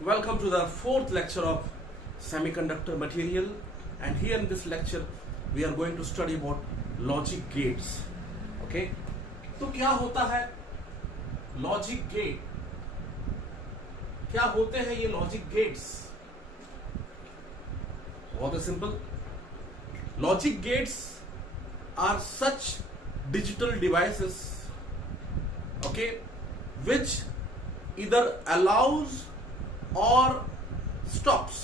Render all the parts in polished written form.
Welcome to the fourth lecture of semiconductor material, and here in this lecture we are going to study about logic gates. Okay, तो क्या होता है logic gate? क्या होते हैं ये लॉजिक गेट्स? बहुत ही simple. Logic gates are such digital devices, okay, which either allows or stops.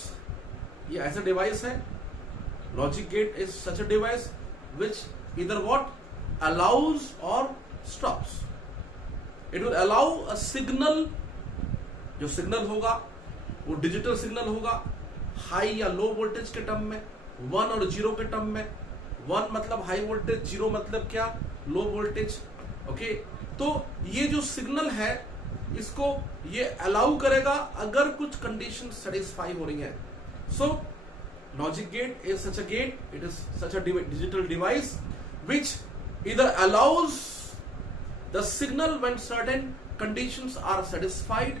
ये ऐसा डिवाइस है. Logic gate is such a device which either what allows or stops. It will allow a signal. जो signal होगा वो digital signal होगा, high या low voltage के term में, 1 और 0 के टर्म में. 1 मतलब हाई वोल्टेज, 0 मतलब क्या, लो वोल्टेज. ओके, तो ये जो सिग्नल है इसको ये अलाउ करेगा अगर कुछ कंडीशन सेटिस्फाई हो रही है. So logic gate is such a gate, it is such a digital device which either allows the signal when certain conditions are satisfied,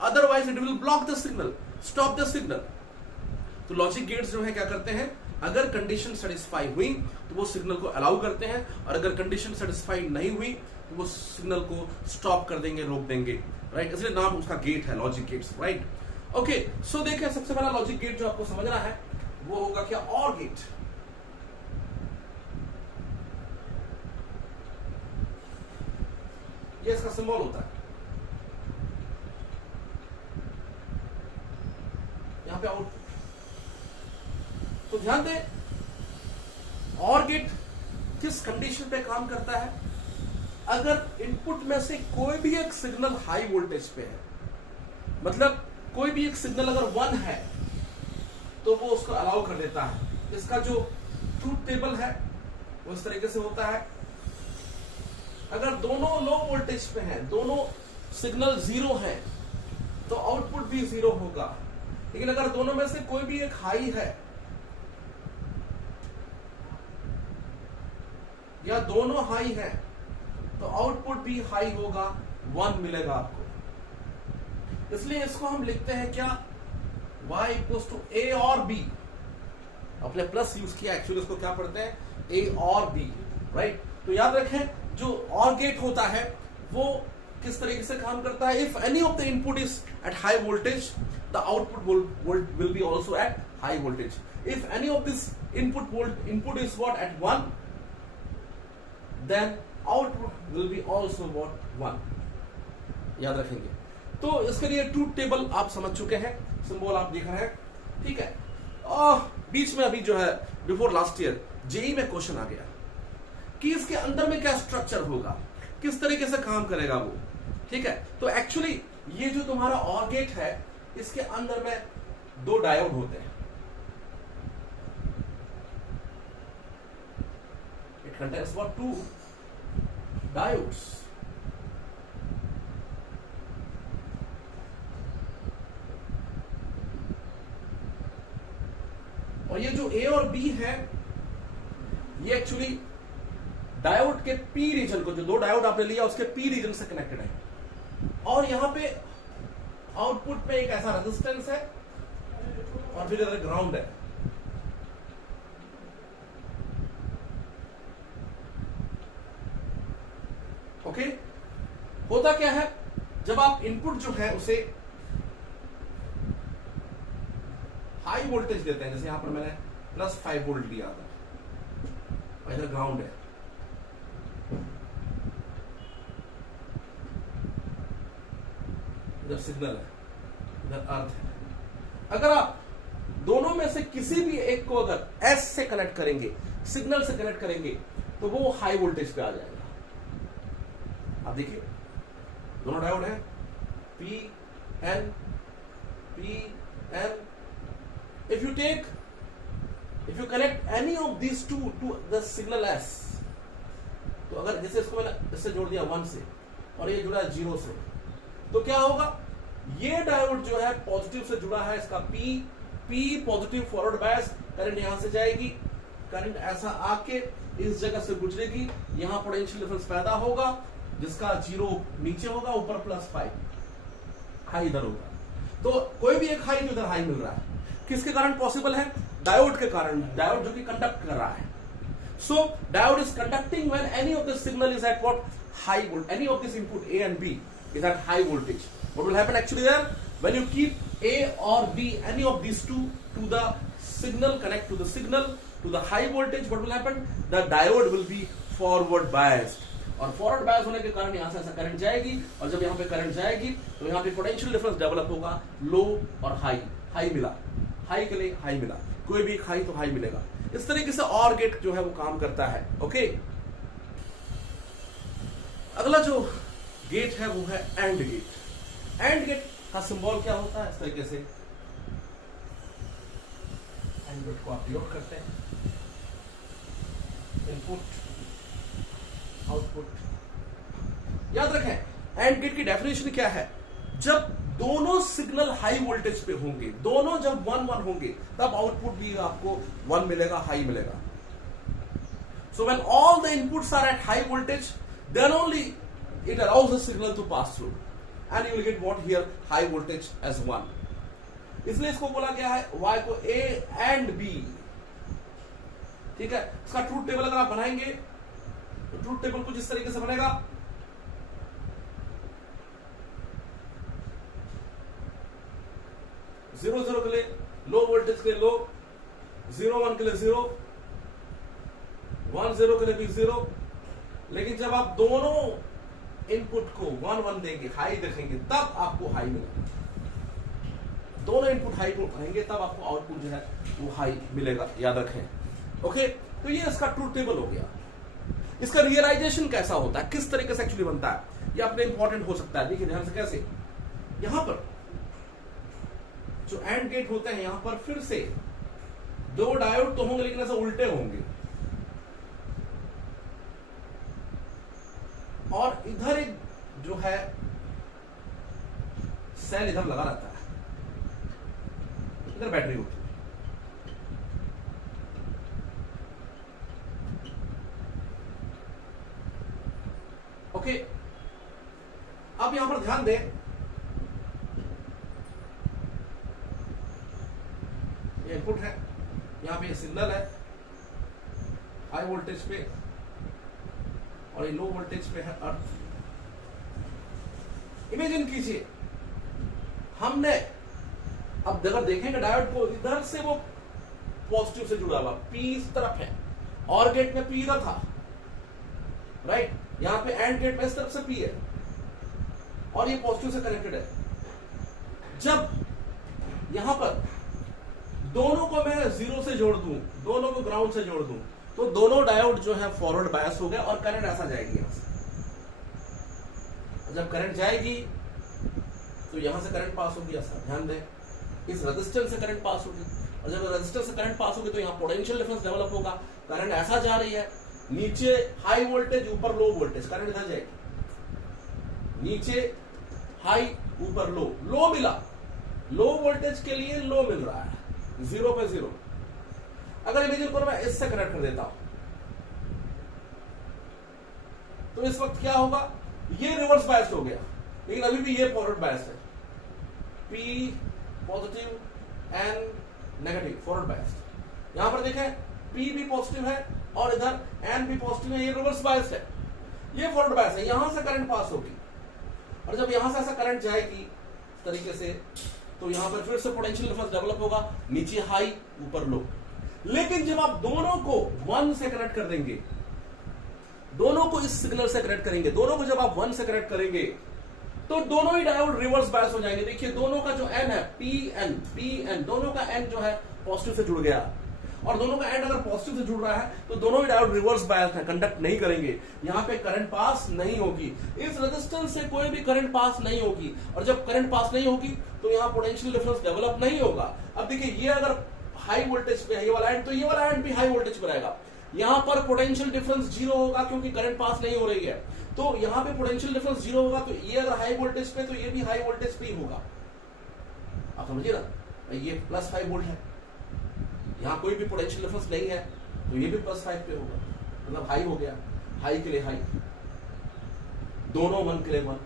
otherwise it will block the signal, stop the signal. तो logic gates जो है क्या करते हैं, अगर condition satisfy हुई तो वो सिग्नल को अलाउ करते हैं, और अगर कंडीशन सेटिस्फाई नहीं हुई तो वो सिग्नल को स्टॉप कर देंगे, रोक देंगे. राइट, इसलिए नाम उसका गेट है, logic gates. Right, okay. So देखिए, सबसे पहला लॉजिक गेट जो आपको समझना है वो होगा क्या, और गेट. ये इसका सिंबल होता है. यहां पे आउटपुट. तो ध्यान दें, और गेट किस कंडीशन पे काम करता है, अगर इनपुट में से कोई भी एक सिग्नल हाई वोल्टेज पे है, मतलब कोई भी एक सिग्नल अगर 1 है तो वो उसको अलाउ कर देता है. इसका जो ट्रूथ टेबल है वो इस तरीके से होता है. अगर दोनों लो वोल्टेज पे हैं, दोनों सिग्नल 0 है तो आउटपुट भी 0 होगा. लेकिन अगर दोनों में से कोई भी एक हाई है या दोनों हाई है तो आउटपुट भी हाई होगा, 1 मिलेगा आपको. इसलिए इसको हम लिखते हैं क्या, y इक्वल्स टू a और b. अपने प्लस यूज किया, एक्चुअली इसको क्या पढ़ते हैं, a और b. राइट, तो याद रखें जो और गेट होता है वो किस तरीके से काम करता है. If any of the input is at high voltage the output will be also at high voltage. If any of this input is what at 1, then output will be also what 1. याद रखेंगे. तो इसके लिए truth table आप समझ चुके हैं, symbol आप देख रहे हैं. ठीक है. बीच में अभी जो है बिफोर लास्ट ईयर जेई में क्वेश्चन आ गया कि इसके अंदर में क्या स्ट्रक्चर होगा, किस तरीके से काम करेगा वो. ठीक है. तो एक्चुअली ये जो तुम्हारा और गेट है इसके अंदर में 2 डायोड होते हैं. It contains what, 2 diodes. और ये जो A और B है ये एक्चुअली डायोड के P रीजन को, जो 2 डायोड आपने लिया उसके P रीजन से कनेक्टेड है. और यहां पे आउटपुट पे एक ऐसा रेजिस्टेंस है और फिर इधर ग्राउंड है. ओके. होता क्या है, जब आप इनपुट जो है उसे हाई वोल्टेज देते हैं, जैसे यहां पर मैंने +5 वोल्ट दिया था, और इधर ग्राउंड है, इधर सिग्नल है, इधर अर्थ है. अगर आप दोनों में से किसी भी एक को अगर S से कनेक्ट करेंगे, सिग्नल से कनेक्ट करेंगे, तो वो हाई वोल्टेज पे आ जाएगा. आप देखिए दोनों डायोड है, P N P N. If you connect any of these two to the signal S, तो अगर जैसे इसको मैंने इससे जोड़ दिया 1 से और ये जुड़ा है 0 से, तो क्या होगा, ये डायोड जो है पॉजिटिव से जुड़ा है, इसका P positive forward bias current यहां से जाएगी, करंट ऐसा आके इस जगह से गुजरेगी, यहां पोटेंशियल डिफरेंस पैदा होगा जिसका 0 नीचे होगा, ऊपर +5 हाई इधर होगा. तो कोई भी एक हाई तो इधर हाई मिल रहा है, किसके कारण पॉसिबल है? डायोड के कारण, डायोड जो कि कंडक्ट कर रहा है. So diode is conducting when any of the signal is at what? High voltage. Any of this input A and B is at high voltage. What will happen actually there? When you keep A or B, any of these two to the signal, connect to the signal to the high voltage, what will happen? The diode will be forward biased. और forward bias होने के कारण यहां से ऐसा current जाएगी, और जब यहां पे करंट जाएगी तो यहां पे पोटेंशियल डिफरेंस डेवलप होगा, लो और हाई. हाई मिला, हाई के लिए हाई मिला, कोई भी हाई तो हाई मिलेगा. इस तरीके से और गेट जो है वो काम करता है. ओके, अगला जो गेट है वो है एंड गेट. एंड गेट का सिंबल क्या होता है? इस तरीके से एंड गेट को आप डिनोट करते हैं, इनपुट आउटपुट. याद रखें एंड गेट की डेफिनेशन क्या है? जब दोनों सिग्नल हाई वोल्टेज पे होंगे, दोनों जब 1-1 होंगे, तब आउटपुट भी आपको 1 मिलेगा, हाई मिलेगा. So when all the inputs are at high voltage, then only it allows the signal to pass through and you will get what here high voltage as 1. इसलिए इसको बोला गया है Y को A एंड B. ठीक है, इसका truth table अगर आप बनाएंगे तो ट्रूथ टेबल कुछ इस तरीके से बनेगा. 0-0 के लिए लो वोल्टेज के लिए लो, 0-1 के लिए 0, 1-0 के लिए भी 0. लेकिन जब आप दोनों इनपुट को 1-1 देंगे, हाई देखेंगे, तब आपको हाई मिलेगा. दोनों इनपुट हाई को करेंगे तब आपको आउटपुट जो है वो हाई मिलेगा. याद रखें. ओके, तो ये इसका ट्रूथ टेबल हो गया. इसका रियलाइजेशन कैसा होता है, किस तरीके से एक्चुअली बनता है, ये अपने इंपॉर्टेंट हो सकता है. देखिए ध्यान से कैसे, यहां पर जो एंड गेट होते हैं, यहां पर फिर से दो डायोड तो होंगे लेकिन ऐसे उल्टे होंगे, और इधर एक जो है सेल इधर लगा रहता है, इधर बैटरी होती है. ओके, अब यहां पर ध्यान दें, ये इनपुट है, यहां पे ये सिग्नल है हाई वोल्टेज पे, और ये लो वोल्टेज पे है अर्थ. इमेजिन कीजिए हमने, अब अगर देखेंगे डायोड को, इधर से वो पॉजिटिव से जुड़ा हुआ, पी इस तरफ है, और गेट में पी इधर था, राइट. यहां पे एंड गेट में इस तरफ से पी है, और ये पॉजिटिव से कनेक्टेड है. जब यहां पर दोनों को मैं 0 से जोड़ दूं, दोनों को ग्राउंड से जोड़ दूं, तो दोनों डायोड जो है फॉरवर्ड बायस हो गए, और करंट ऐसा जाएगी यहां से. जब करंट जाएगी तो यहां से करंट पास होगी, ऐसा ध्यान दें. इस रेजिस्टेंस से करंट पास होगी, और जब रेजिस्टेंस से करंट पास होगी तो यहां पोटेंशियल डिफरेंस डेवलप होगा. करंट ऐसा जा रही है, नीचे हाई वोल्टेज, ऊपर लो वोल्टेज, करंट इधर जाएगी, नीचे हाई ऊपर लो. लो मिला, लो वोल्टेज के लिए लो मिल रहा है, 0 पे 0. अगर इमेजिन करो मैं इससे कनेक्ट कर देता हूं, तो इस वक्त क्या होगा, ये रिवर्स बायस्ड हो गया, लेकिन अभी भी ये फॉरवर्ड बायस्ड है. P positive, N negative, forward biased. यहां पर देखें P भी पॉजिटिव है और इधर N भी पॉजिटिव है, ये रिवर्स बायस्ड है, ये फॉरवर्ड बायस्ड है. यहां से करंट पास होगी, और जब यहां से ऐसा करंट जाएगी इस तरीके से, तो यहां पर फिर से पोटेंशियल डिफरेंस डेवलप होगा, नीचे हाई ऊपर लो. लेकिन जब आप दोनों को 1 से कनेक्ट कर देंगे, दोनों को इस सिग्नल से कनेक्ट करेंगे, दोनों को जब आप 1 से कनेक्ट करेंगे, तो दोनों ही डायोड रिवर्स बायस हो जाएंगे. देखिए दोनों का जो N है, PN, दोनों का N जो है पॉजिटिव से जुड़ गया, और दोनों का एंड अगर पॉजिटिव से जुड़ रहा है तो दोनों ही डायोड रिवर्स बायस है, कंडक्ट नहीं करेंगे, यहां पे करंट पास नहीं होगी, इस रेजिस्टेंस से कोई भी करंट पास नहीं होगी, और जब करंट पास नहीं होगी तो यहां पोटेंशियल डिफरेंस डेवलप नहीं होगा. अब देखिए ये अगर हाई वोल्टेज पे है ये वाला एंड, तो ये वाला एंड भी हाई वोल्टेज पे रहेगा. यहां पर पोटेंशियल डिफरेंस 0 होगा क्योंकि करंट पास नहीं हो रही है, तो यहां पे पोटेंशियल डिफरेंस 0 होगा, तो ये अगर हाई वोल्टेज पे तो ये भी हाई वोल्टेज पे ही होगा. आप समझिए ना, ये +5 वोल्ट है, यहां कोई भी पोटेंशियल डिफरेंस नहीं है, तो ये भी +5 पे होगा, मतलब हाई हो गया, हाई के लिए हाई, दोनों 1 के लिए 1.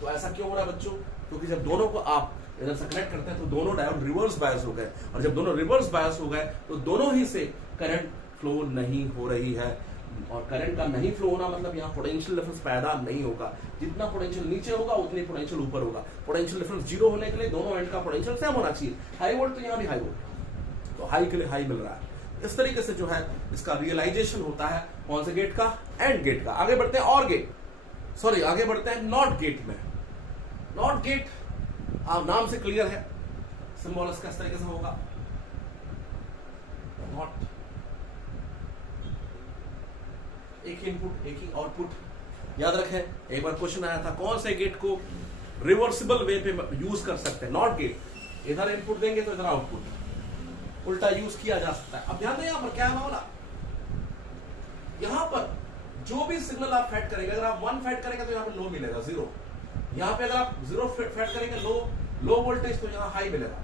तो ऐसा क्यों हो रहा है बच्चों? क्योंकि जब दोनों को आप इधर से कनेक्ट करते हैं तो दोनों डायोड रिवर्स बायस हो गए, और जब दोनों रिवर्स बायस हो गए तो दोनों ही से करंट फ्लो नहीं हो रही है, और करंट का नहीं फ्लो होना मतलब यहाँ पोटेंशियल डिफरेंस पैदा नहीं होगा। जितना पोटेंशियल नीचे होगा उतनी पोटेंशियल ऊपर होगा। पोटेंशियल डिफरेंस जीरो होने के लिए दोनों एंड का पोटेंशियल सेम होना चाहिए। हाई वोल्ट तो यहाँ भी हाई वोल्ट, तो हाई के लिए हाई मिल रहा है। इस तरीके से जो है इसका रियलाइजेशन होता है कौन से गेट का, एंड गेट का। आगे बढ़ते हैं और गेट, सॉरी आगे बढ़ते हैं नॉट गेट में। नॉट गेट आप नाम से क्लियर है, सिंबल इसका इस तरीके से होगा, नॉट, एक ही इनपुट एक ही आउटपुट। याद रखें एक बार क्वेश्चन आया था कौन से गेट को रिवर्सिबल वे पे यूज कर सकते हैं। नॉट गेट, इधर इनपुट देंगे तो इधर आउटपुट, उल्टा यूज किया जा सकता है। अब ध्यान दें यहां पर क्या है मामला, यहां पर जो भी सिग्नल आप फेड करेंगे, अगर आप 1 फेड करेंगे तो यहां पर लो मिलेगा 0, यहां पे अगर आप 0 फेड करेंगे लो वोल्टेज तो यहां हाई मिलेगा,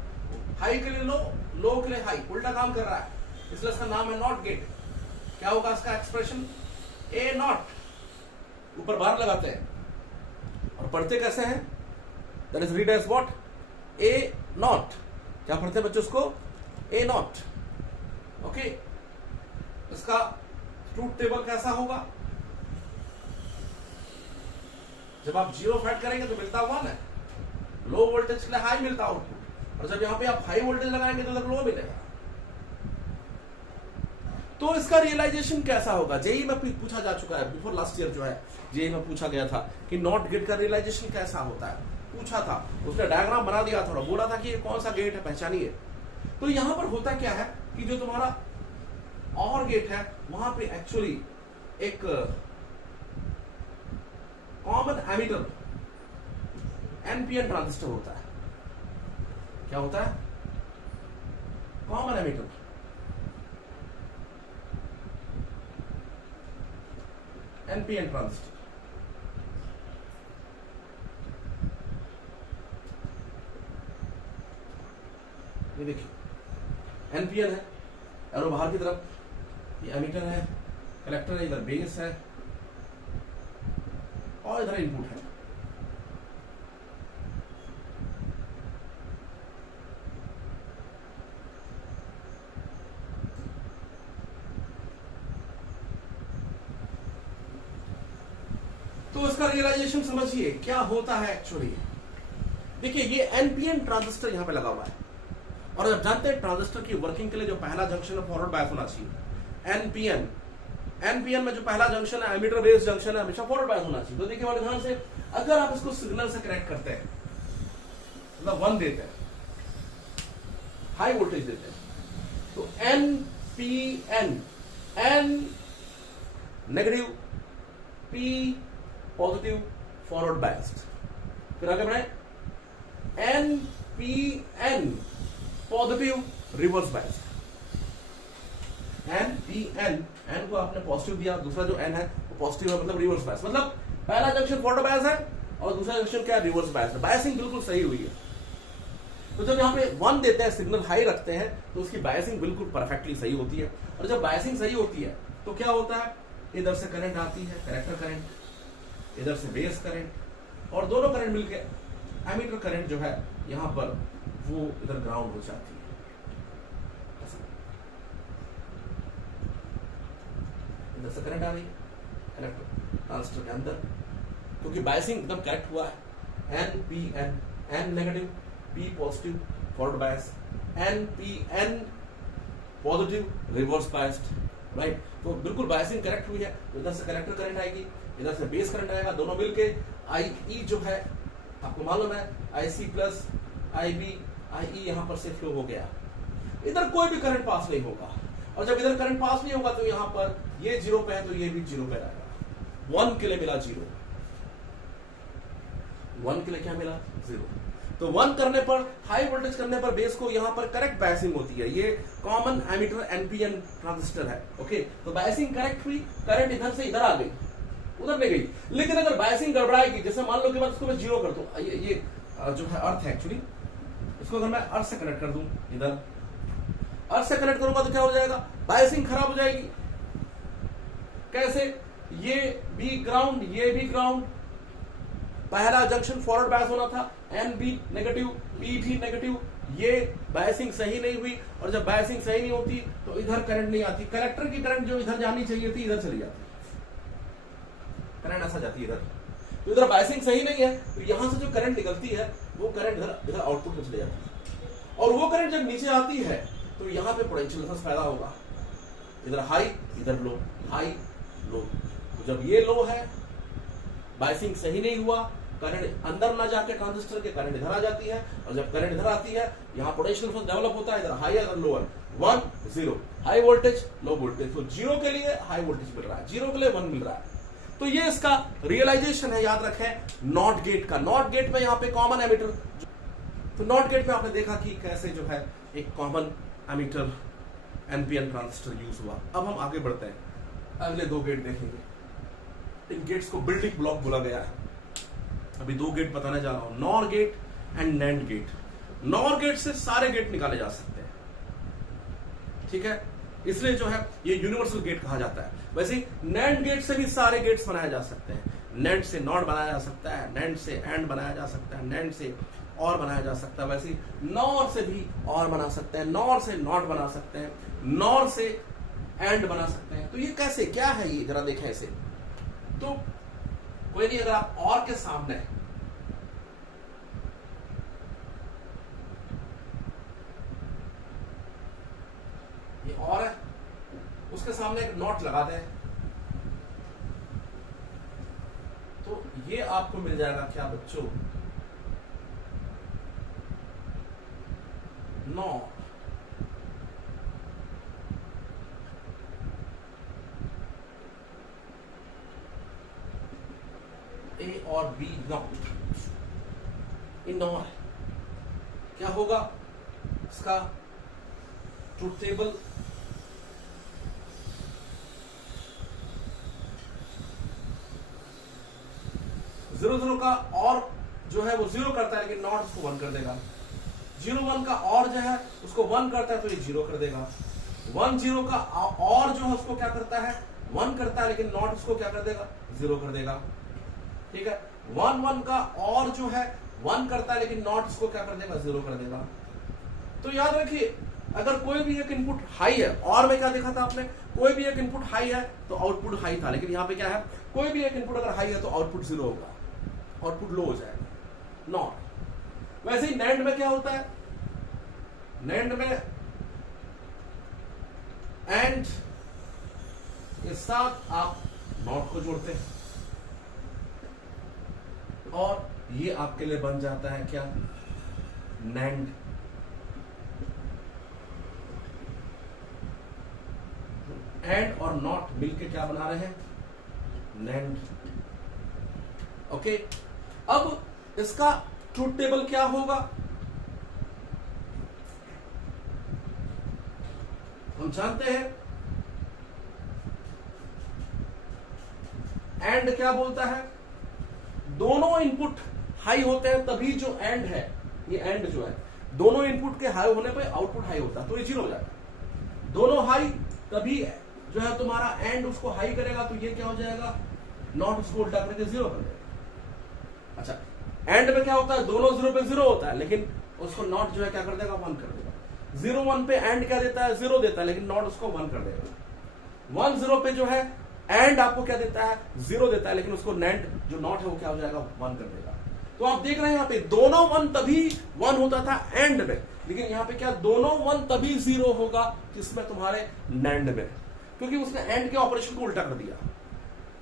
हाई के लिए लो के लिए हाई, उल्टा काम कर रहा है, इसलिए इसका नाम है नॉट गेट। क्या होगा इसका एक्सप्रेशन, ए नॉट, ऊपर बार लगाते हैं और पढ़ते कैसे हैं, that is read as what, A not. क्या पढ़ते हैं बच्चों उसको, ए नॉट। ओके, इसका ट्रूथ टेबल कैसा होगा, जब आप 0 फेड करेंगे तो मिलता 1 है, लो वोल्टेज के लिए हाई मिलता आउटपुट, और जब यहां पे आप हाई वोल्टेज लगाएंगे तो लो मिलेगा। तो इसका रियलाइजेशन कैसा होगा, जेई में पूछा जा चुका है, बिफोर लास्ट ईयर जो है जेई में पूछा गया था कि नॉट गेट का रियलाइजेशन कैसा होता है, पूछा था, उसने डायग्राम बना दिया था और बोला था कि ये कौन सा गेट है पहचानिए। तो यहां पर होता क्या है कि जो तुम्हारा और गेट है वहां पे एक्चुअली एक कॉमन एमिटर एनपीएन ट्रांजिस्टर होता है। क्या होता है, कॉमन एमिटर, एनपीएन ट्रांजिस्टर। ये देखिए एनपीएन है, एरो बाहर की तरफ, ये एमीटर है, कलेक्टर है, इधर बेस है और इधर इनपुट है। तो इसका रियलाइजेशन समझिए क्या होता है एक्चुअली। देखिए ये एनपीएन ट्रांजिस्टर यहां पे लगा हुआ है, और जब जानते हैं ट्रांजिस्टर की वर्किंग के लिए जो पहला जंक्शन है फॉरवर्ड बायस होना चाहिए। एनपीएन में जो पहला जंक्शन है एमीटर बेस जंक्शन है, हमेशा फॉरवर्ड बायस होना चाहिए। तो देखिए बड़े ध्यान से, अगर आप इसको सिग्नल से कनेक्ट करते हैं, मतलब 1 देते हैं, हाई वोल्टेज देते हैं, तो NPN, N negative, P positive, forward biased. फिर आगे बढ़े, NPN positive, reverse biased. NPN, N को आपने पॉजिटिव दिया, दूसरा जो एन है वो पॉजिटिव है, मतलब रिवर्स बायस, मतलब पहला जंक्शन फॉरवर्ड बायस है और दूसरा जंक्शन क्या है, रिवर्स बायस है। बायसिंग बिल्कुल सही हुई है। तो जब यहाँ पे 1 देते हैं, सिग्नल हाई रखते हैं, तो उसकी बायसिंग बिल्कुल परफेक्टली सही होती है। और जब बायसिंग सही होती है तो क्या होता है, इधर से करंट आती है, कलेक्टर करंट, इधर से बेस करंट, और दोनों करंट मिलके एमीटर करंट जो है यहां पर वो इधर ग्राउंड हो जाती है। इधर से करंट आ रही है कलेक्टर ट्रांजिस्टर के अंदर, क्योंकि बायसिंग एकदम करेक्ट हुआ है। N P N, N negative, P positive, forward bias, N P N positive, reverse biased, right. तो बिल्कुल बायसिंग करेक्ट हुई है। इधर से कलेक्टर करंट आएगी, इधर से बेस करंट आएगा, दोनों मिलके आई ई जो है आपको मालूम है, IC plus I B I E यहां पर से फ्लो हो गया। इधर कोई भी करंट पास नहीं होगा, और जब इधर करंट पास नहीं होगा तो यहां पर ये 0 पे है तो ये भी 0 पे आएगा। 1 के लिए मिला 0, 1 के लिए क्या मिला 0। तो 1 करने पर, हाई वोल्टेज करने पर बेस को यहां पर करेक्ट बायसिंग होती है। ये कॉमन एमीटर एनपीएन ट्रांजिस्टर है। ओके, तो बायसिंग करेक्ट हुई, करंट इधर से इधर आ गई, उधर नहीं गई। लेकिन अगर बायसिंग गड़बड़ाएगी, जैसे मान लो कि मैं इसको मैं 0 कर दूं, ये जो है अर्थ है एक्चुअली, इसको अगर मैं अर्थ से कनेक्ट कर दूं, इधर अर्थ से कनेक्ट करूंगा तो क्या हो जाएगा, बायसिंग खराब हो जाएगी। कैसे, ये भी ग्राउंड, ये भी ग्राउंड, पहला जंक्शन फॉरवर्ड बायस होना था, एन बी नेगेटिव, पी भी नेगेटिव, ये बायसिंग सही नहीं हुई, और जब बायसिंग सही नहीं होती तो इधर करंट नहीं आती, कलेक्टर की करंट जो इधर जानी चाहिए थी इधर चली जाती, करंट ऐसा जाती है इधर, तो इधर बायसिंग सही नहीं है, तो यहां से जो करंट निकलती है वो करंट इधर आउटपुट में चले जाती है, और वो करंट जब नीचे आती है तो यहां पे पोटेंशियल डिफरेंस पैदा होगा, इधर हाई इधर लो, हाई लो, तो जब ये लो है, बायसिंग सही नहीं हुआ, करंट अंदर ना जाके ट्रांजिस्टर के करंट इधर आ जाती है, और जब करंट इधर आती है यहाँ पोटेंशियल डिफरेंस डेवलप होता है, इधर हाई इधर lower, 1 0, high voltage low voltage, तो 0 के लिए हाई वोल्टेज मिल रहा है, 0 के लिए 1 मिल रहा है, तो ये इसका रियलाइजेशन है, याद रखें नॉट गेट का। नॉट गेट में यहाँ पे कॉमन एमीटर, तो नॉट गेट में आपने देखा कि कैसे जो है एक common ammeter NPN transistor use हुआ। अब हम आगे बढ़ते हैं, अगले 2 गेट देखेंगे। इन गेट्स को बिल्डिंग ब्लॉक बोला गया है। अभी 2 गेट बताने जा रहा हूं, NOR gate and NAND gate. NOR gate से सारे गेट निकाले जा सकते हैं, ठीक है, इसलिए जो है ये यूनिवर्सल गेट कहा जाता है। वैसे नैंड गेट से भी सारे गेट्स बनाए जा सकते हैं, नैंड से नॉट बनाया जा सकता है, नैंड से एंड बनाया जा सकता है, नैंड से और बनाया जा सकता है, वैसे नॉर से भी और बना सकते हैं, नॉर से नॉट बना सकते हैं, नॉर से एंड बना सकते हैं। तो ये कैसे, क्या है ये, जरा देखें इसे। तो कोई नहीं, अगर आप और के सामने ये और है, उसके सामने एक नॉट लगा दें, तो ये आपको मिल जाएगा क्या बच्चों, नॉट। ए और बी नॉट, इन और क्या होगा इसका ट्रूथ टेबल, जीरो जीरो का और जो है वो 0 करता है, लेकिन नॉट उसको 1 कर देगा। 0 1 का और जो है उसको 1 करता है, तो ये 0 कर देगा। 1 0 का और जो है उसको क्या करता है, 1 करता है, लेकिन नॉट उसको क्या कर देगा, 0 कर देगा, ठीक है। 1 1 का और जो है 1 करता है, लेकिन नॉट उसको क्या कर देगा, 0 कर देगा। तो याद रखिए, अगर कोई भी एक इनपुट हाई है, और में क्या देखा था आपने, कोई भी एक इनपुट हाई है तो आउटपुट हाई था, लेकिन यहाँ पे क्या है, कोई भी एक इनपुट अगर हाई है तो आउटपुट 0 होगा, आउटपुट लो हो जाएगा, नॉट। वैसे ही नैंड में क्या होता है, नैंड में एंड के साथ आप नॉट को जोड़ते हैं, और ये आपके लिए बन जाता है क्या, नैंड। एंड और नॉट मिलके क्या बना रहे हैं, नैंड। ओके, अब इसका ट्रूथ टेबल क्या होगा, हम जानते हैं एंड क्या बोलता है, दोनों इनपुट हाई होते हैं तभी जो एंड है, ये एंड जो है, दोनों इनपुट के हाई होने पे आउटपुट हाई होता है, तो ये 0 हो जाएगा। दोनों हाई तभी जो है तुम्हारा एंड उसको हाई करेगा, तो ये क्या हो जाएगा, नॉट उसको उल्टा करके 0 कर देगा। अच्छा, एंड में क्या होता है, दोनों 0 पे 0 होता है, लेकिन उसको नॉट जो है क्या कर देगा, 1 कर देगा। 0 1 पे एंड क्या देता है, 0 देता है, लेकिन नॉट उसको 1 कर देगा। 1 0 पे जो है एंड आपको क्या देता है, 0 देता है, लेकिन उसको नैंड जो नॉट है वो क्या हो जाएगा, 1 कर देगा। तो आप देख रहे हैं यहाँ पे दोनों 1 तभी 1 होता था एंड में, लेकिन यहाँ पे क्या, दोनों 1 तभी 0 होगा किसमें, तुम्हारे नैंड में, क्योंकि उसने एंड के ऑपरेशन को उल्टा कर दिया।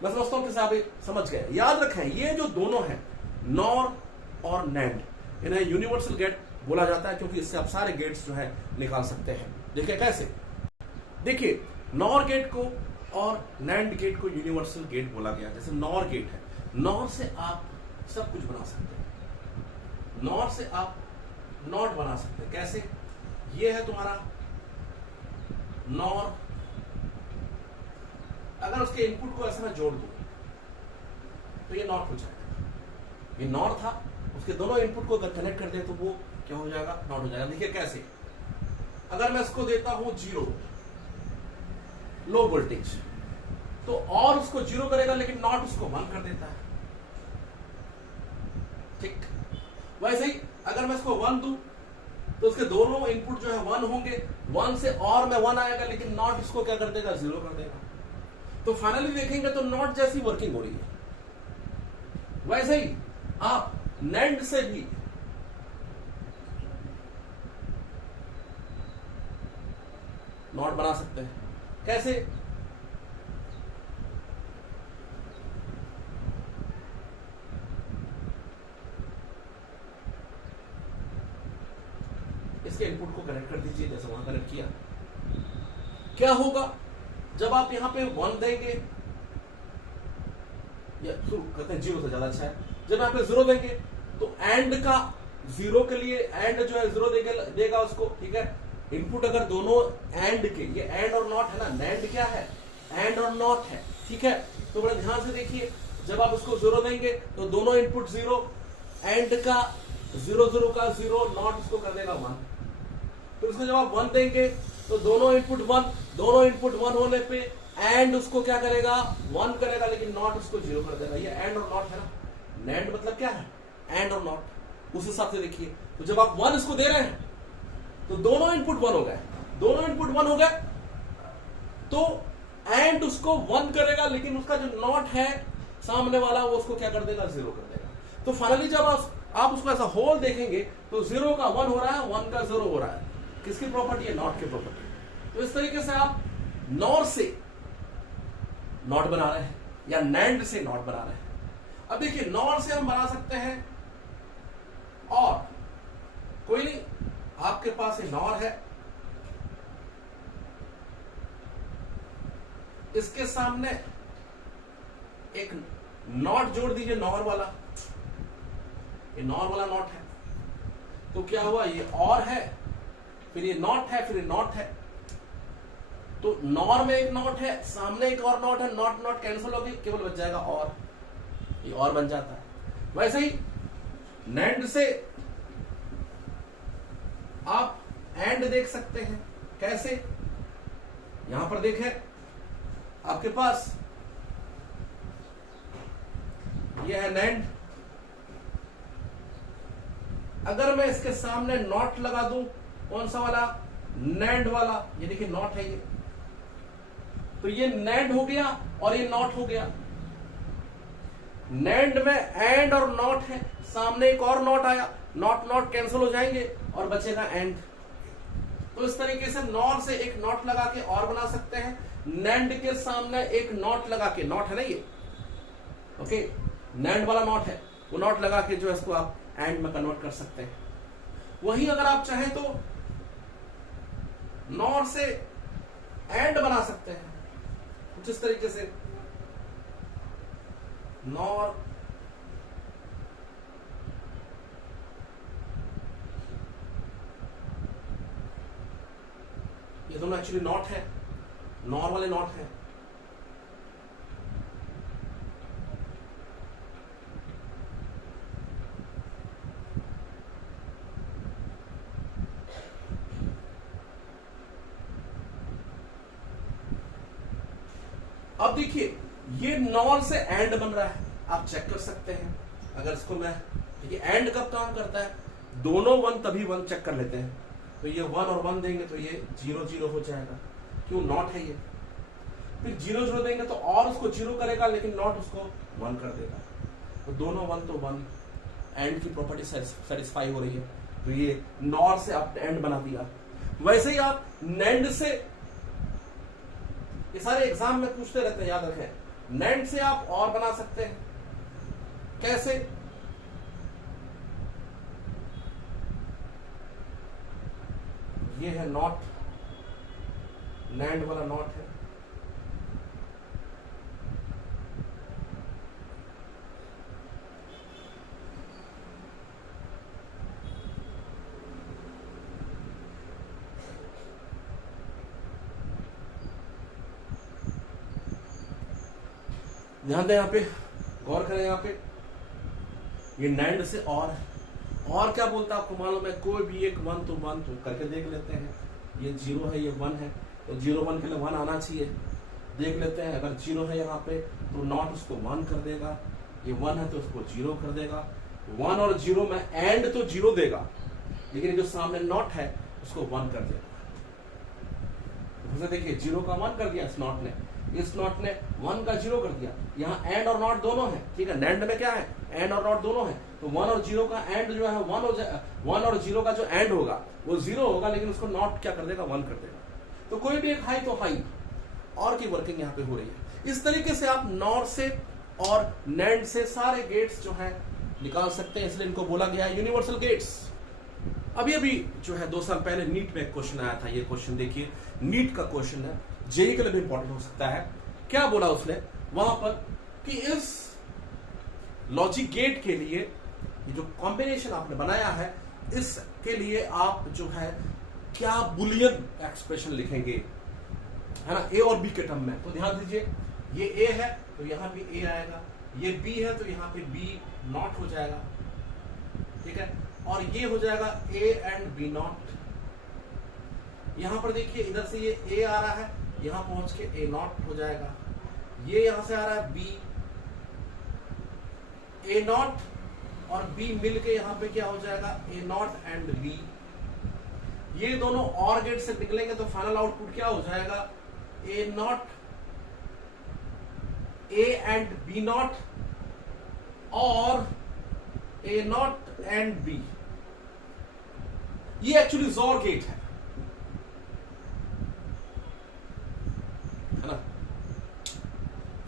मैं समझता हूं कि आप समझ गए। याद रखें, ये जो दोनों हैं, नॉर और नैंड, इन्हें यूनिवर्सल गेट बोला जाता है, क्योंकि इससे आप सारे गेट्स जो है निकाल सकते हैं। देखिए कैसे, देखिए नॉर गेट को और नैंड गेट को यूनिवर्सल गेट बोला गया। जैसे नॉर गेट है, नॉर से आप सब कुछ बना सकते हैं, नॉर से आप नॉट बना सकते हैं। कैसे, ये है तुम्हारा नॉर, अगर उसके इनपुट को ऐसे मैं जोड़ दूं तो ये नॉट हो जाएगा। ये नॉर था, उसके दोनों इनपुट को अगर कनेक्ट कर दे तो वो क्या हो जाएगा, नॉट हो जाएगा। देखिए कैसे, अगर मैं इसको देता हूं 0 लो वोल्टेज, तो और उसको 0 करेगा, लेकिन नॉट उसको 1 कर देता है, ठीक। वैसे ही अगर मैं इसको 1 दूं तो उसके दोनों इनपुट जो है 1 होंगे, 1 से और में 1 आएगा, लेकिन नॉट इसको क्या कर देगा, 0 कर देगा। तो फाइनली देखेंगे तो नॉट जैसी वर्किंग हो रही है। वैसे ही आप नैंड से भी नॉट बना सकते हैं। कैसे? इसके इनपुट को कनेक्ट कर दीजिए, जैसे वहां कनेक्ट किया। क्या होगा जब आप यहां पे 1 देंगे, या कहते हैं 0 से ज्यादा अच्छा है, जब यहां पे 0 देंगे तो एंड का 0 के लिए एंड जो है 0 देगा उसको, ठीक है। इनपुट अगर दोनों एंड के, ये एंड और नॉट है ना, नैंड क्या है, एंड और नॉट है, ठीक है। तो बड़े ध्यान से देखिए, जब आप इसको 0 देंगे तो दोनों इनपुट 0, एंड का 0 0 का 0, नॉट इसको कर देगा 1। फिर उसको जब आप 1 देंगे तो दोनों इनपुट 1, दोनों इनपुट 1 होने पे एंड उसको क्या करेगा, 1 करेगा, लेकिन नॉट उसको 0 कर देगा। ये एंड और नॉट है ना, नैंड मतलब क्या है, एंड और नॉट। उस हिसाब से देखिए, तो जब आप 1 इसको दे रहे हैं तो दोनों इनपुट 1 हो गए, दोनों इनपुट 1 हो गए, तो एंड उसको 1 करेगा, लेकिन उसका जो नॉट है सामने वाला वो उसको क्या कर देगा, 0 कर देगा। तो फाइनली जब आप उसको ऐसा होल देखेंगे तो 0 का 1 हो रहा है, 1 का 0 हो रहा है। किसकी प्रॉपर्टी है, नॉट की प्रॉपर्टी। तो इस तरीके से आप नॉर से नॉट बना रहे हैं या नैंड से नॉट बना रहे हैं। अब देखिए, नॉर से हम बना सकते हैं और, कोई नहीं, आपके पास ये नॉर है, इसके सामने एक नॉट जोड़ दीजिए, नॉर वाला, ये नॉर वाला नॉट है। तो क्या हुआ, ये और है, फिर ये नॉट है, फिर ये नॉट है। तो नॉर में एक नॉट है, सामने एक और नॉट है, नॉट नॉट कैंसिल होगी, केवल बच जाएगा और, ये और बन जाता है। वैसे ही नैंड से आप एंड देख सकते हैं। कैसे? यहां पर देखें, आपके पास ये है नैंड, अगर मैं इसके सामने नॉट लगा दूं, कौन सा वाला, नैंड वाला, ये देखिए नॉट है ये, तो ये नैंड हो गया और ये नॉट हो गया। नैंड में एंड और नॉट है, सामने एक और नॉट आया, नॉट नॉट कैंसिल हो जाएंगे और बचेगा एंड। तो इस तरीके से नॉर से एक नॉट लगा के और बना सकते हैं, नैंड के सामने एक नॉट लगा के, नॉट है ना ये, ओके, नैंड वाला नॉट है, वो नॉट लगा के जो है इसको आप एंड में कन्वर्ट कर सकते हैं। वही अगर आप चाहें तो नॉर से एंड बना सकते हैं कुछ इस तरीके से, नॉर ये दोनों एक्चुअली नॉट है, नॉर वाले नॉट है। अब देखिए, ये नॉर से एंड बन रहा है, आप चेक कर सकते हैं। अगर इसको मैं, देखिए एंड कब काम करता है, दोनों 1 तभी 1 चेक कर लेते हैं। तो ये 1 और 1 देंगे तो ये 0 0 हो जाएगा, क्यों, नॉट है ये। फिर 0 0 देंगे तो और उसको 0 करेगा, लेकिन नॉट उसको 1 कर देगा। तो दोनों 1 तो 1, एंड की प्रॉपर्टी सेटिस्फाई हो रही है। तो ये नॉर से आप एंड बना दिया। वैसे ही आप नैंड से, ये सारे एग्जाम में पूछते रहते हैं, याद रखें। नैंड से आप और बना सकते हैं। कैसे? ये है नॉट, नैंड वाला नॉट है, ध्यान दें, यहां पे गौर करें, यहां पे ये नैंड से और क्या बोलता है आपको मालूम है, कोई भी एक 1 तो 1 तो करके देख लेते हैं। ये 0 है, ये 1 है, तो 0 1 के लिए 1 आना चाहिए, देख लेते हैं। अगर 0 है यहाँ पे तो नॉट उसको 1 कर देगा, ये 1 है तो उसको 0 कर देगा। 1 और 0 में एंड तो 0 देगा, लेकिन जो सामने नॉट है उसको 1 कर देगा। तो देखिए 0 का 1 कर दिया इस नॉट ने, इस नॉट ने 1 का 0 कर दिया। यहाँ एंड और नॉट दोनों है, ठीक है, नैंड में क्या है, एंड और नॉट दोनों है, तो 1 और 0 का एंड जो है 1 और 0 का जो एंड होगा वो 0 होगा, लेकिन उसको नॉट क्या कर देगा, 1 कर देगा। तो कोई भी एक हाई तो हाई और की वर्किंग यहाँ पे हो रही है। इस तरीके से आप नॉर से और नैंड से सारे गेट्स जो है निकाल सकते हैं, इसलिए इनको बोला गया है यूनिवर्सल गेट्स। अभी जो है 2 साल पहले नीट में एक क्वेश्चन आया था, ये क्वेश्चन देखिए, नीट का क्वेश्चन है, जेई के लिए भी इंपॉर्टेंट हो सकता है। क्या बोला उसने वहां पर कि इस लॉजिक गेट के लिए ये जो कॉम्बिनेशन आपने बनाया है, इसके लिए आप जो है क्या बुलियन एक्सप्रेशन लिखेंगे, है ना, ए और बी के टर्म में। तो ध्यान दीजिए, ये ए है तो यहां भी ए आएगा, ये बी है तो यहां पे बी नॉट हो जाएगा, ठीक है, और ये हो जाएगा ए एंड बी नॉट। यहां पर देखिए इधर से ये ए आ रहा है, यहां पहुंच के ए नॉट हो जाएगा, ये यहां से आ रहा है बी, ए नॉट और बी मिलके यहां पे क्या हो जाएगा, ए नॉट एंड बी। ये दोनों और गेट से निकलेंगे तो फाइनल आउटपुट क्या हो जाएगा, A not A and B not और ए नॉट एंड बी। ये एक्चुअली जोर गेट है ना,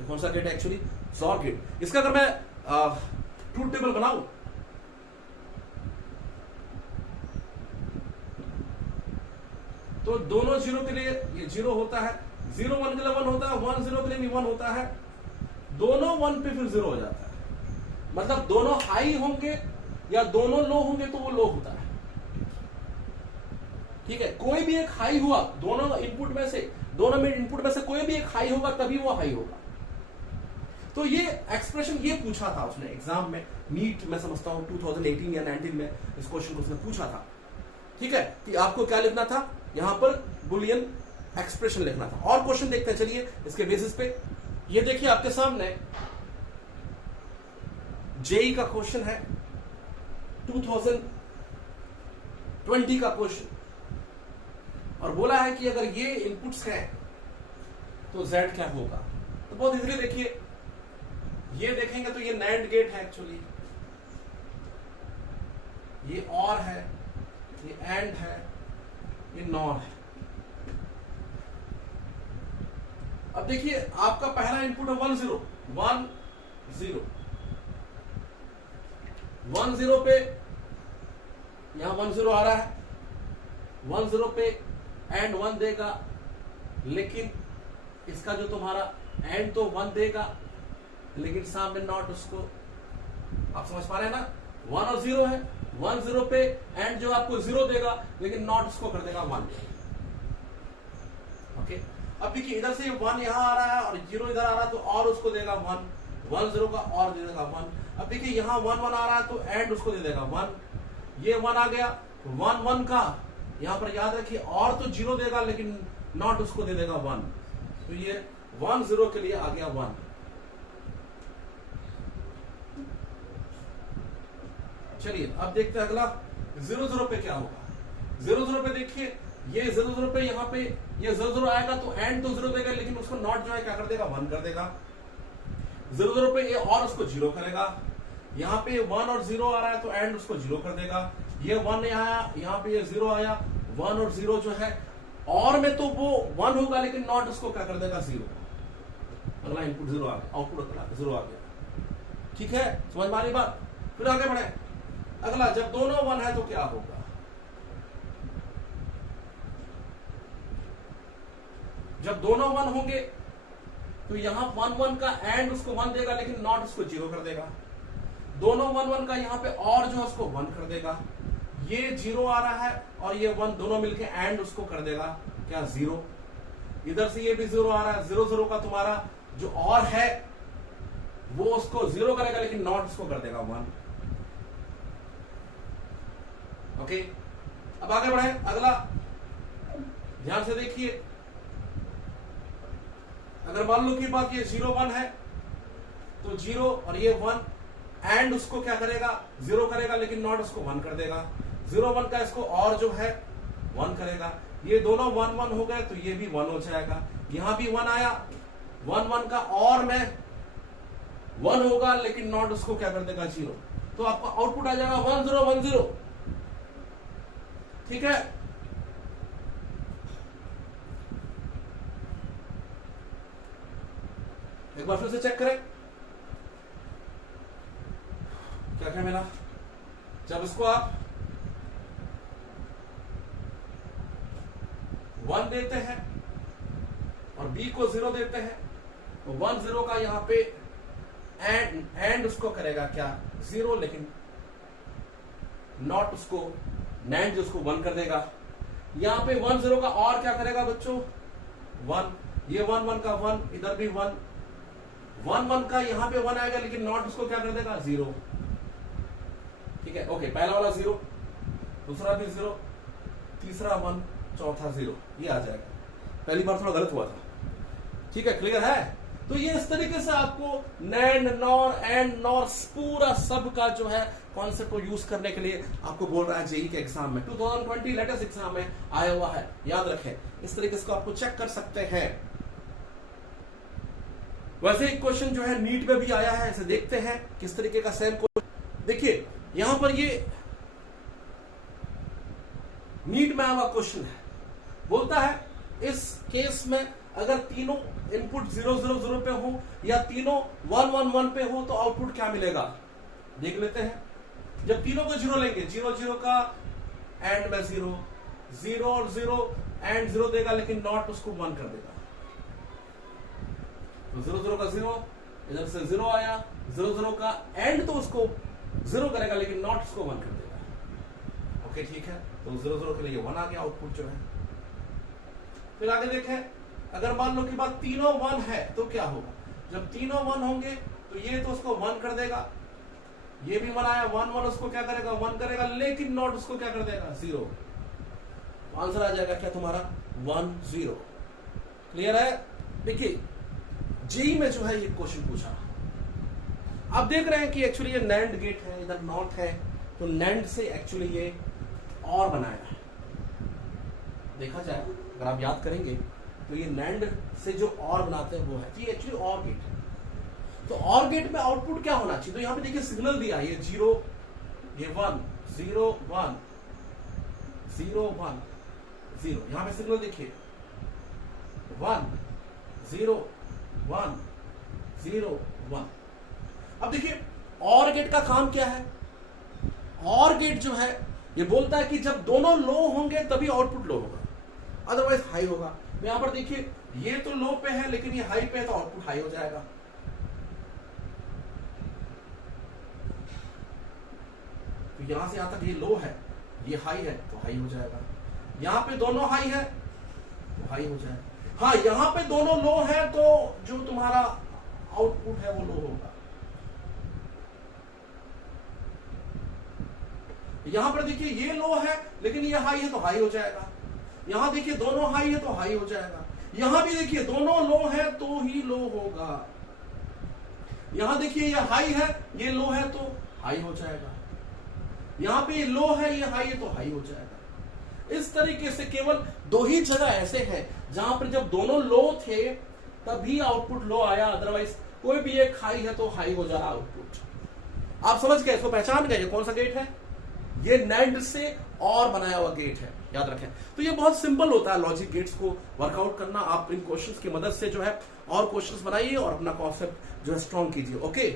कौन सा गेट है एक्चुअली, जोर गेट। इसका अगर मैं ट्रूथ टेबल बनाऊं तो दोनों 0 के लिए ये 0 होता है, 0 1 के लिए 1 होता है, 1 0 के लिए भी 1 होता है, दोनों 1 पे फिर 0 हो जाता है। मतलब दोनों हाई होंगे या दोनों लो होंगे तो वो लो होता है, ठीक है। कोई भी एक हाई हुआ दोनों इनपुट में से, दोनों में इनपुट में से कोई भी एक हाई होगा तभी वो हाई होगा। तो ये एक्सप्रेशन ये पूछा था उसने एग्जाम में, नीट में समझता हूं 2018 या 19 में इस क्वेश्चन को उसने पूछा था, ठीक है, कि आपको क्या लिखना था, यहां पर बुलियन एक्सप्रेशन लिखना था। और क्वेश्चन देखते हैं चलिए इसके बेसिस पे। ये देखिए आपके सामने जेई का क्वेश्चन है, 2020 का क्वेश्चन, और बोला है कि अगर ये इनपुट्स हैं तो Z क्या होगा। तो बहुत इजीली देखिए, ये देखेंगे तो ये नैंड गेट है एक्चुअली, ये और है, ये एंड है, ये नॉर है। अब देखिए आपका पहला इनपुट है 1 0 1 0 1 0 पे यहां 1 0 आ रहा है, 1 0 पे एंड 1 देगा, लेकिन इसका जो तुम्हारा एंड तो 1 देगा लेकिन सामने नॉट, उसको आप समझ पा रहे हैं ना, 1 और 0 है, 1 0 पे एंड जो आपको 0 देगा लेकिन नॉट उसको कर देगा 1, ओके। अब देखिए इधर से 1 यहां आ रहा है और 0 इधर आ रहा है तो और उसको देगा 1, 1 0 का और दे देगा 1। अब देखिए यहां 1 1 आ रहा है तो एंड उसको दे देगा 1, ये 1 आ गया, 1 1 का यहां पर याद रखिए और तो 0 देगा लेकिन नॉट उसको दे देगा 1, तो ये 1 0 के लिए आ गया 1। चलिए अब देखते हैं अगला 0 0 पे क्या होगा। 0 0 पे देखिए ये 0 0 पे यहाँ पे ये 0 0 आएगा तो एंड तो 0 देगा लेकिन उसको नॉट जो है क्या कर देगा, 1 कर देगा। 0 0 पे ये और उसको 0 करेगा, यहाँ पे 1 और 0 आ रहा है तो एंड उसको 0 कर देगा। ये 1 यहाँ पे ये 0 आया, 1 और 0 जो है और में तो वो 1 होगा लेकिन नॉट उसको क्या कर देगा, 0। अगला इनपुट 0 आ गया, आउटपुट 0 आ गया, ठीक है, समझ में आ रही बात। फिर आगे बढ़े, अगला जब दोनों 1 है तो क्या होगा। जब दोनों 1 होंगे तो यहां 1 1 का एंड उसको 1 देगा लेकिन नॉट उसको 0 कर देगा। दोनों 1 1 का यहां पे और जो उसको 1 कर देगा। ये 0 आ रहा है और ये 1 दोनों मिलके एंड उसको कर देगा क्या, 0। इधर से ये भी 0 आ रहा है, 0 0 का तुम्हारा जो और है वो उसको 0 करेगा लेकिन नॉट उसको कर देगा 1, ओके। अब आगे बढ़े, अगला ध्यान से देखिए, अगर मान लो कि बात ये 0 1 है तो 0 और ये 1 एंड उसको क्या करेगा, 0 करेगा, लेकिन नॉट उसको 1 कर देगा। 0 1 का इसको और जो है 1 करेगा। ये दोनों 1 1 हो गए तो ये भी 1 हो जाएगा। यहां भी 1 आया, 1 1 का और में 1 होगा, लेकिन नॉट उसको क्या कर देगा 0। तो आपका आउटपुट आ जाएगा 1 0 1 0। ठीक है, एक बार फिर से चेक करें क्या क्या मिला। जब इसको आप 1 देते हैं और बी को 0 देते हैं तो 1 0 का यहां पे एंड उसको करेगा क्या 0, लेकिन नॉट उसको नैंड जो उसको 1 कर देगा। यहां पे 1 0 का और क्या करेगा बच्चों 1, ये 1 1 का 1, इधर भी 1 1 1 का यहां पे 1 आएगा, लेकिन नॉट उसको क्या कर देगा 0। ठीक है, ओके, पहला वाला 0, दूसरा भी 0, तीसरा 1, चौथा 0, ये आ जाएगा। पहली बार थोड़ा गलत हुआ था। ठीक है, क्लियर है। तो ये इस तरीके से आपको नैंड नॉर एंड नॉर पूरा सब का जो है कॉन्सेप्ट को यूज करने के लिए आपको बोल रहा है जेई के एग्जाम में, 2020 लेटेस्ट एग्जाम में आया हुआ है, याद रखें। इस तरीके से आपको चेक कर सकते हैं। वैसे एक क्वेश्चन जो है नीट में भी आया है, इसे देखते हैं किस तरीके का सेम क्वेश्चन। देखिए यहां पर ये नीट में आया हुआ क्वेश्चन है, बोलता है इस केस में अगर तीनों इनपुट 0 0 0 पे हो या तीनों 1 1 1 पे हो तो आउटपुट क्या मिलेगा, देख लेते हैं। जब तीनों को 0 लेंगे, 0 0 का एंड में 0 0 और 0 एंड 0 देगा, लेकिन नॉट उसको 1 कर देगा। तो 0 0 का 0, इधर से 0 आया, 0 0 का एंड तो उसको 0 करेगा, लेकिन नॉट उसको 1 कर देगा। ओके ठीक है, तो 0 0 के लिए 1 आ गया आउटपुट जो है। फिर आगे देखें, अगर मान लो कि बात तीनों 1 है तो क्या होगा। जब तीनों 1 होंगे तो ये तो उसको 1 कर देगा, ये भी 1 आया, 1 1 उसको क्या करेगा 1 करेगा, लेकिन नॉट उसको क्या कर देगा 0। आंसर आ जाएगा क्या तुम्हारा 1 0। क्लियर है। देखिए जेई में जो है ये क्वेश्चन पूछा, आप देख रहे हैं कि एक्चुअली ये नैंड गेट है, इधर नॉट है, तो नैंड से एक्चुअली ये और बनाया है। देखा जाए अगर आप याद करेंगे तो ये नैंड से जो और बनाते हैं वो है, ये एक्चुअली और गेट है। तो और गेट में आउटपुट क्या होना चाहिए, तो यहां पे देखिए सिग्नल दिया, ये 0 ये 1 0 1 0 1 0, यहां पे सिग्नल देखिए 1 0 1 0 1। अब देखिए और गेट का काम क्या है, और गेट जो है ये बोलता है कि जब दोनों लो होंगे तभी आउटपुट लो होगा, अदरवाइज हाई होगा। यहां पर देखिए ये तो लो पे है लेकिन ये हाई पे है, तो आउटपुट हाई हो जाएगा। तो यहां से यहां तक ये लो है, ये हाई है, तो हाई हो जाएगा। यहां पे दोनों हाई है तो हाई हो जाएगा। हाँ, यहां पे दोनों लो है तो जो तुम्हारा आउटपुट है वो लो होगा। यहां पर देखिए ये लो है लेकिन ये हाई है तो हाई हो जाएगा। यहां देखिए दोनों हाई है तो हाई हो जाएगा। यहां भी देखिए दोनों लो है तो ही लो होगा। यहां देखिए ये हाई है, ये लो है तो हाई हो जाएगा। यहां पे ये लो है, ये हाई है तो हाई हो जाएगा। इस तरीके से केवल 2 ही जगह ऐसे हैं जहां पर जब दोनों लो थे तभी आउटपुट लो आया, अदरवाइज कोई भी एक हाई है तो हाई हो जा रहा आउटपुट। आप समझ गए, इसको पहचान गए, ये कौन सा गेट है, ये नैंड से और बनाया हुआ गेट है, याद रखें। तो ये बहुत सिंपल होता है लॉजिक गेट्स को वर्कआउट करना। आप इन क्वेश्चंस की मदद से जो है और क्वेश्चंस बनाइए और अपना कॉन्सेप्ट जो है स्ट्रॉन्ग कीजिए। ओके।